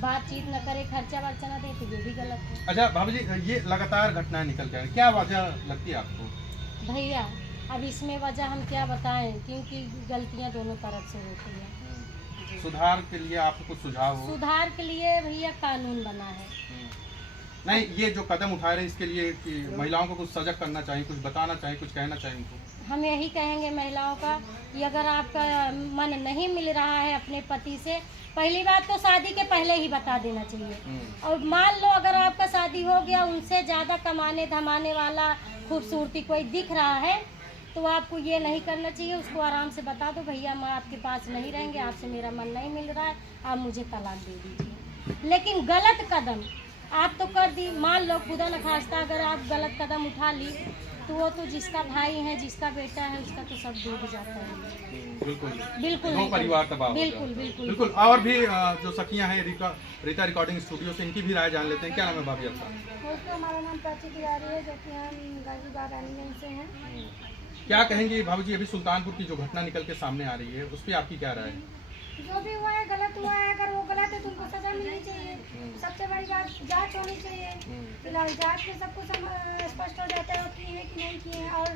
बातचीत न करे, खर्चा वर्चा न दे, तो ये भी गलत है। अच्छा भाभी जी, ये लगातार घटनाएं निकल के आ रही, क्या वजह लगती है आपको? भैया अब इसमें वजह हम क्या बताएं, क्योंकि गलतियां दोनों तरफ से होती हैं। सुधार के लिए आपको कुछ सुझाव हो? सुधार के लिए भैया कानून बना है। नहीं, ये जो कदम उठा रहे हैं इसके लिए कि महिलाओं को कुछ सजग करना चाहिए, कुछ बताना चाहिए, कुछ कहना चाहिए उनको। हम यही कहेंगे महिलाओं का कि अगर आपका मन नहीं मिल रहा है अपने पति से, पहली बात तो शादी के पहले ही बता देना चाहिए। और मान लो अगर आपका शादी हो गया, उनसे ज़्यादा कमाने धमाने वाला खूबसूरती कोई दिख रहा है, तो आपको ये नहीं करना चाहिए। उसको आराम से बता दो, भैया मैं आपके पास नहीं रहेंगे, आपसे मेरा मन नहीं मिल रहा है, आप मुझे तलाक दे दीजिए। लेकिन गलत कदम आप तो कर दी, मान लो खुदा न खास्ता अगर आप गलत कदम उठा ली, तो वो तो जिसका भाई है, जिसका बेटा है, उसका तो सब डूब जाता है। बिल्कुल बिल्कुल दो परिवार तबाह हो जाते हैं। बिल्कुल बिल्कुल बिल्कुल। और भी जो सखियां हैं रीता रिकॉर्डिंग स्टूडियो से, इनकी भी राय जान लेते हैं। क्या नाम है भाभी आपका? दोस्तों, हमारा नाम प्राची तिवारी है, जो कि हम गाजीपुर रानीगंज से हैं। क्या कहेंगे भाभी जी, अभी सुल्तानपुर की जो घटना निकल के सामने आ रही है, उस पर आपकी क्या राय है? जो भी हुआ है गलत हुआ है, अगर वो गलत है तो उनको सजा मिलनी चाहिए। सबसे बड़ी बात जांच होनी चाहिए। फिलहाल जांच में सब कुछ स्पष्ट हो जाता है कि है कि नहीं किए हैं। और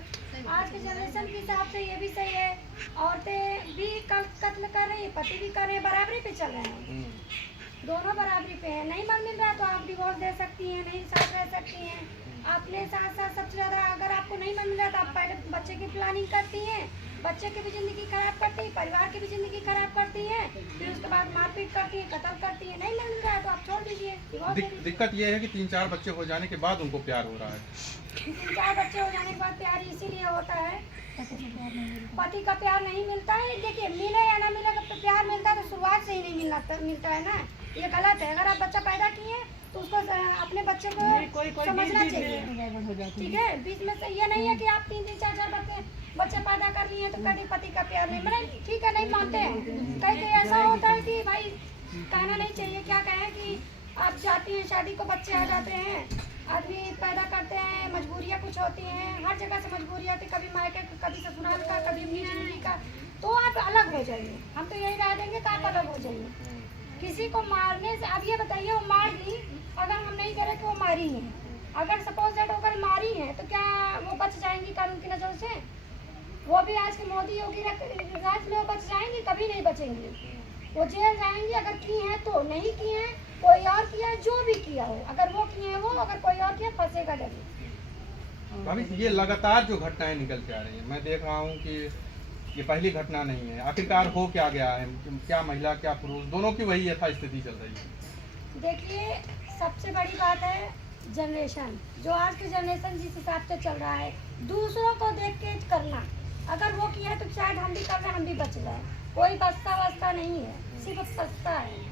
आज के जनरेशन के हिसाब से ये भी सही है, औरतें भी कत्ल कर रही है, पति भी कर रहे हैं, बराबरी पे चल रहे हैं, दोनों बराबरी पे है। नहीं मन मिल रहा है तो आप डिवोर्स दे सकती हैं, नहीं साथ रह सकती हैं। अपने साथ साथ सबसे ज़्यादा अगर आपको नहीं मन मिल रहा तो आप पहले बच्चे की प्लानिंग करती हैं, बच्चे की भी ज़िंदगी खराब करती है, परिवार की भी ज़िंदगी खराब करती है, फिर उसके बाद मारपीट करती है, कत्ल करती है। नहीं मिल रहा है तो आप छोड़ दीजिए, डिवोर्स दे दीजिए। दिक्कत ये है कि 3-4 बच्चे हो जाने के बाद उनको प्यार हो रहा है। 3-4 बच्चे हो जाने के बाद प्यार इसीलिए होता है, पति का प्यार नहीं मिलता है। देखिए, मिले या ना मिले, तो प्यार मिलता है तो शुरुआत से ही नहीं मिलता है ना, ये गलत है। अगर आप बच्चा पैदा किए तो उसको अपने बच्चे को समझना चाहिए, ठीक है। बीच में से ये नहीं है कि आप 3-3, 4-4 बच्चे पैदा कर लिए हैं तो कभी पति का प्यार नहीं मिले, ठीक है, नहीं मानते हैं। कहीं ऐसा होता है कि भाई कहना नहीं चाहिए, क्या कहें कि आप जाती हैं शादी को, बच्चे आ जाते हैं, आदमी पैदा करते हैं, मजबूरियाँ कुछ होती हैं, हर जगह से मजबूरी होती है, कभी मायके का, कभी ससुराल का, कभी अपनी जिंदगी का, तो आप अलग हो जाइए। हम तो यही राय देंगे कि आप अलग हो जाइए। किसी को मारने से, अब ये बताइए, वो मार दी, अगर हम नहीं करें कि वो मारी है, अगर सपोज दैट अगर मारी है तो क्या वो बच जाएंगी कानून की नज़र से? वो भी आज के मोदी योगी राज में वो बच जाएंगी? कभी नहीं बचेंगी, वो जेल जाएंगी। अगर की हैं तो, नहीं की हैं कोई और किया है, जो भी किया हो, अगर वो किए हैं वो, अगर कोई और किया फंसेगा जरूर। भाभी ये लगातार जो घटनाएं निकल के आ रही हैं, मैं देख रहा हूँ कि ये पहली घटना नहीं है। आखिरकार हो क्या गया है? क्या महिला क्या पुरुष दोनों की वही यथास्थिति चल रही है? देखिए, सबसे बड़ी बात है जनरेशन, जो आज की जनरेशन जिस हिसाब से चल रहा है, दूसरों को देख के करना। अगर वो किया है तो शायद हम भी कर रहे हैं, हम भी बच जाए। कोई बचता नहीं है, सिर्फ सस्ता है।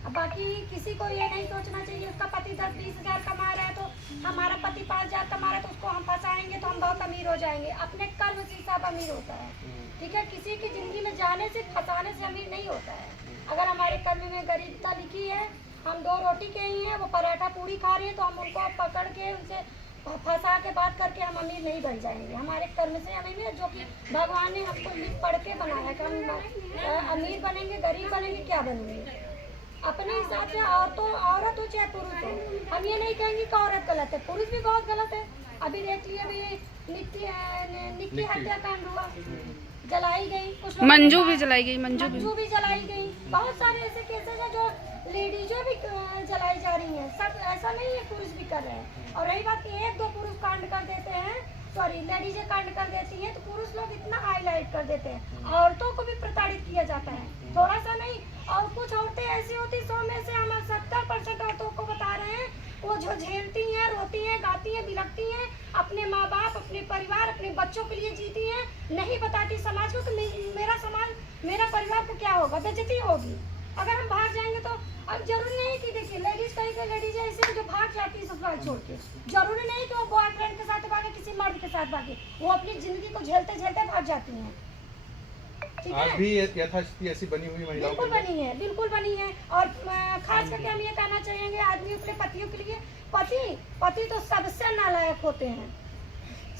अब बाकी किसी को ये नहीं सोचना चाहिए उसका पति 10-20 हज़ार कमा रहा है तो हमारा पति 5 हज़ार कमा रहा है तो उसको हम फंसाएंगे तो हम बहुत अमीर हो जाएंगे। अपने कर्म से हिसाब अमीर होता है, ठीक है। किसी की ज़िंदगी में जाने से, फंसाने से अमीर नहीं होता है। अगर हमारे कर्म में गरीबता लिखी है, हम 2 रोटी के ही हैं, वो पराठा पूरी खा रही है, तो हम उनको पकड़ के उनसे फंसा के बात करके हम अमीर नहीं बन जाएंगे। हमारे कर्म से अमीर है, जो कि भगवान ने हमको लिख पढ़ के बनाया कि हम अमीर बनेंगे, गरीब बनेंगे, क्या बनेंगे अपने हिसाब से। औरत हो चाहे पुरुष हो, हम ये नहीं कहेंगे कि औरत गलत है, पुरुष भी बहुत गलत है। अभी देख लिए, अभी निक्की हत्याकांड हुआ, जलाई गई, कुछ मंजू भी जलाई गई, मंजू भी जलाई गई। बहुत सारे ऐसे केसेस हैं जो लेडीजों भी जलाई जा रही हैं। सब ऐसा नहीं है, पुरुष भी कर रहे हैं। और रही बात कि 1-2 पुरुष कांड कर देते हैं, सॉरी लेडीजें कांड कर देती हैं, तो पुरुष लोग इतना हाईलाइट कर देते हैं। औरतों को भी प्रताड़ित किया जाता है, थोड़ा सा नहीं। और कुछ औरतें ऐसी होती, 100 में से हम 70% औरतों को बता रहे हैं, वो जो झेलती हैं, रोती हैं, गाती हैं, बिलखती हैं, अपने माँ बाप, अपने परिवार, अपने बच्चों के लिए जीती हैं, नहीं बताती समाज को कि मेरा समाज, मेरा परिवार को क्या होगा, बेइज्जती होगी अगर हम भाग जाएंगे तो। अब जरूरी नहीं कि देखिए, लेडीज कई लेडीज ऐसे जो भाग जाती है ससुराल छोड़ के, जरूरी नहीं कि वो बॉयफ्रेंड के साथ भागे, किसी मर्द के साथ भागे, वो अपनी जिंदगी को झेलते झेलते भाग जाती हैं। आज भी यथास्थिति ऐसी बनी हुई महिलाओं बिल्कुल बनी है, बिल्कुल बनी है। और खास करके हम ये कहना चाहेंगे आदमियों के लिए, पतियों के लिए, पति तो सबसे नालायक होते हैं,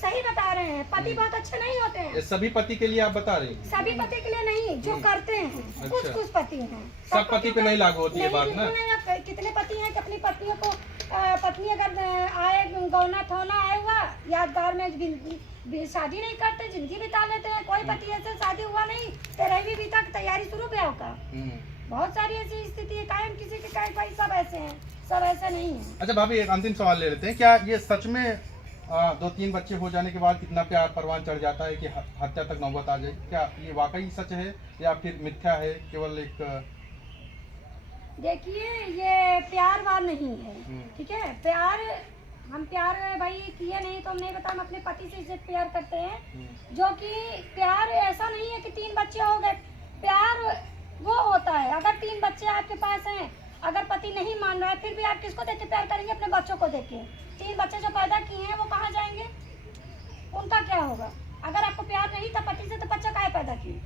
सही बता रहे हैं। पति बहुत अच्छे नहीं होते हैं। सभी पति के लिए आप बता रहे हैं? सभी पति के लिए नहीं, जो करते हैं। अच्छा। कुछ पति हैं, सब पति पे नहीं लागू होती है बात ना। कितने पति हैं कि अपनी पत्नियों को पत्नी अगर आए गौना थोना आए हुआ यादगार में शादी नहीं करते, जिंदगी बिता लेते हैं। कोई पति ऐसे शादी हुआ नहीं 13वीं बीता तैयारी शुरू ब्याह का। बहुत सारी ऐसी स्थिति है, कायम किसी के कायम भाई सब ऐसे हैं, सब ऐसा नहीं है। अच्छा भाभी, एक अंतिम सवाल ले लेते हैं। क्या ये सच में 2-3 बच्चे हो जाने के बाद इतना प्यार परवान चढ़ जाता है कि हत्या तक नौबत आ जाए? क्या ये वाकई सच है या फिर मिथ्या है, केवल एक? देखिए, ये प्यार वार नहीं है, ठीक है। प्यार हम प्यार भाई किए नहीं तो हम नहीं बता, हम अपने पति से इज्जत प्यार करते हैं। जो कि प्यार ऐसा नहीं है कि 3 बच्चे हो गए। प्यार वो होता है अगर 3 बच्चे आपके पास हैं, अगर पति नहीं मान रहा है, फिर भी आप किसको देख के प्यार करेंगे? अपने बच्चों को देख के। 3 बच्चे जो पैदा किए हैं वो कहाँ जाएंगे? उनका क्या होगा? अगर आपको प्यार नहीं था पति से तो बच्चा काहे पैदा किए?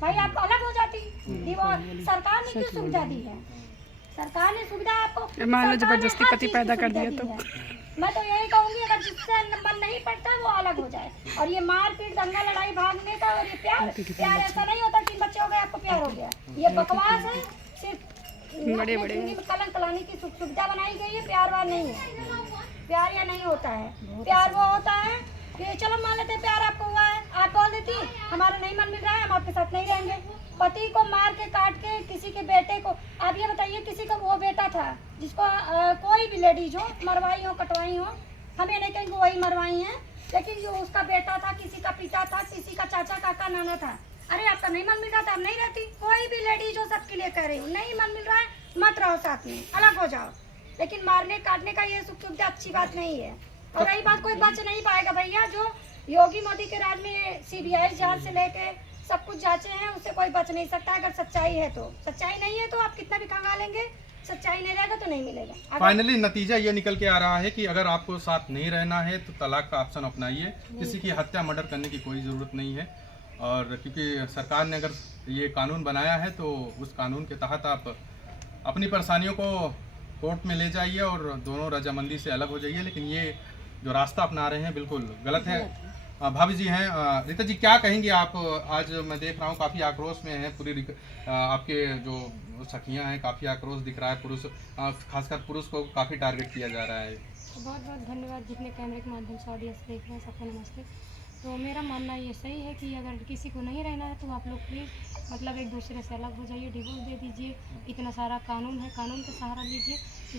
भाई आप अलग हो जाती। सरकार ने क्यों सुविधा दी है? सरकार ने सुविधा आपको मान लो जबरदस्ती पति पैदा कर दिया तो मैं तो यही कहूंगी, अगर जिससे मन नहीं पड़ता वो अलग हो जाए। और ये मारपीट, दंगा, लड़ाई, भागने का और ये प्यार ऐसा नहीं होता 3 बच्चे हो गए आपको प्यार हो गया। ये बकवास है, सिर्फ बड़े कलंक लाने की सुविधा बनाई गई है। प्यार वार नहीं है, प्यार या नहीं होता है। प्यार वो होता है कि चलो मान लेते प्यार आपको हुआ है, आप बोल देती हमारा नहीं मन मिल रहा है, हम आपके साथ नहीं रहेंगे। पति को मार के काट के किसी के बेटे को, आप ये बताइए किसी का वो बेटा था जिसको कोई भी लेडीज हो मरवाई हो कटवाई हो, हमें नहीं कहेंगे वही मरवाई हैं, लेकिन जो उसका बेटा था, किसी का पिता था, किसी का चाचा काका नाना था। अरे आपका नहीं मन मिल रहा था, आप नहीं रहती। कोई भी लेडीज हो सबके लिए कह रही हूँ, नहीं मन मिल रहा है मत रहो साथ में, अलग हो जाओ। लेकिन मारने काटने का ये सुविधा अच्छी बात नहीं है। और रही बात, कोई बच नहीं पाएगा भैया। जो योगी मोदी के राज में CBI जांच से लेके सब कुछ जांचे हैं, उससे कोई बच नहीं सकता। अगर सच्चाई है तो, सच्चाई नहीं है तो आप कितना भी खंगा लेंगे, सच्चाई नहीं रहेगा तो नहीं मिलेगा। फाइनली नतीजा ये निकल के आ रहा है कि अगर आपको साथ नहीं रहना है तो तलाक का ऑप्शन अपनाइए। किसी की हत्या मर्डर करने की कोई ज़रूरत नहीं है। और क्योंकि सरकार ने अगर ये कानून बनाया है तो उस कानून के तहत आप अपनी परेशानियों को कोर्ट में ले जाइए और दोनों रजामंदी से अलग हो जाइए। लेकिन ये जो रास्ता अपना रहे हैं बिल्कुल गलत है। भाभी जी हैं, रीता जी क्या कहेंगी आप? आज मैं देख रहा हूँ काफ़ी आक्रोश में है पूरी आपके जो सखियाँ हैं, काफ़ी आक्रोश दिख रहा है। पुरुष, खासकर पुरुष को काफ़ी टारगेट किया जा रहा है। बहुत बहुत धन्यवाद जितने कैमरे के माध्यम से ऑडियंस देख रहे हैं, सबको नमस्ते। तो मेरा मानना ये सही है कि अगर किसी को नहीं रहना है तो आप लोग प्लीज़ मतलब एक दूसरे से अलग हो जाइए, डिवोर्स दे दीजिए। इतना सारा कानून है, कानून का सहारा लीजिए।